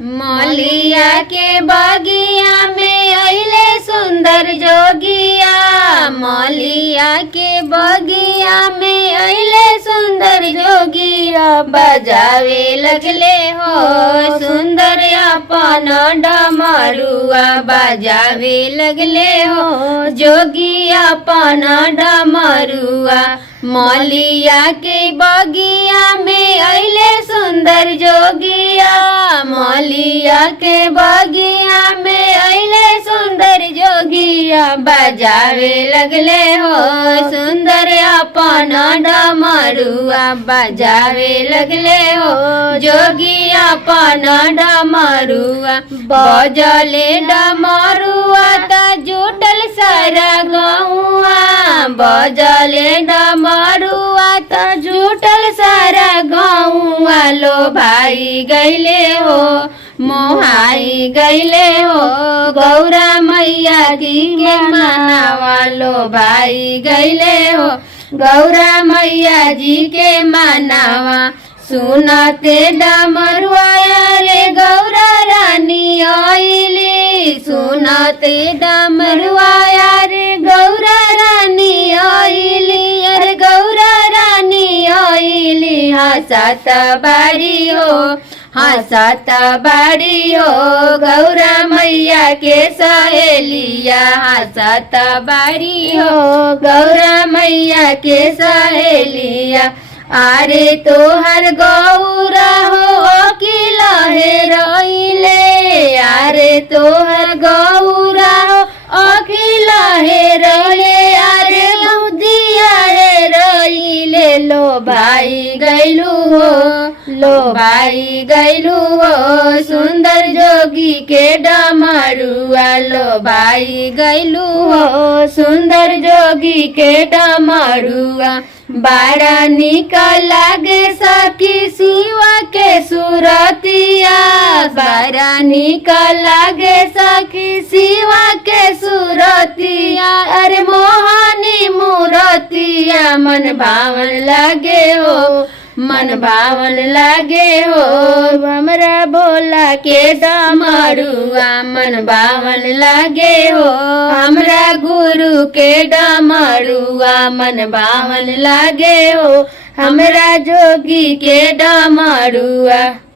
मौलिया के बगिया में अइले सुंदर जोगिया। मौलिया के बगिया में अइले सुंदर जोगिया। बजावे लगले हो सुंदर अपन डमरुआ। बजावे लगले हो जोगी अपन डमरुआ। मौलिया के बगिया में अइले सुंदर जोगिया। मौलिया के बगिया में अइले सुंदर जोगिया। बजावे लगले हो सुंदर अपन डमरुआ। बजावे लगले हो जोगी अपन डमरुआ। बजले डमरुआ त जुटल सारा गौआ। बजले डमरुआ त जुटल सारा गौआ। लो भाई गैले हो मोहाई गैले हो गौरा मैया जी के मनावा। लो भाई गैले हो गौरा मैया जी के मनावा। सुनते डमरुआ रे गौरा रानी आइली। सुनते डमरुआ रे गौरा रानी आइली। अरे गौरा रानी आइली। हंसत बारी हो हंसत बारी हो गौरा मैया के सहेलिया। हंसत बारी हो गौरा मैया के सहेलिया। अरे तोहर गौरा हो कि लहराइले। अरे तोहर गौरा हो अखिल हेरले। अरे मुदिया हेरइले। लो भाई गैलू हो लो भाई गैलू हो सुंदर जोगी के डमरुआ। लो भाई गैलू हो सुंदर जोगी के डमरुआ। बारा निकल लागे सखी शिवा के सुरतिया। बारा निकल लागे सखी शिवा के सुरतिया। अरे मोहनी मूरतिया मन भावन लगे हो मन भावन लगे हो। हमरा भोला के डमरुआ मन भावन लगे हो। हमरा गुरु के डमरुआ मन भावन लगे हो। हमरा जोगी के डमरुआ।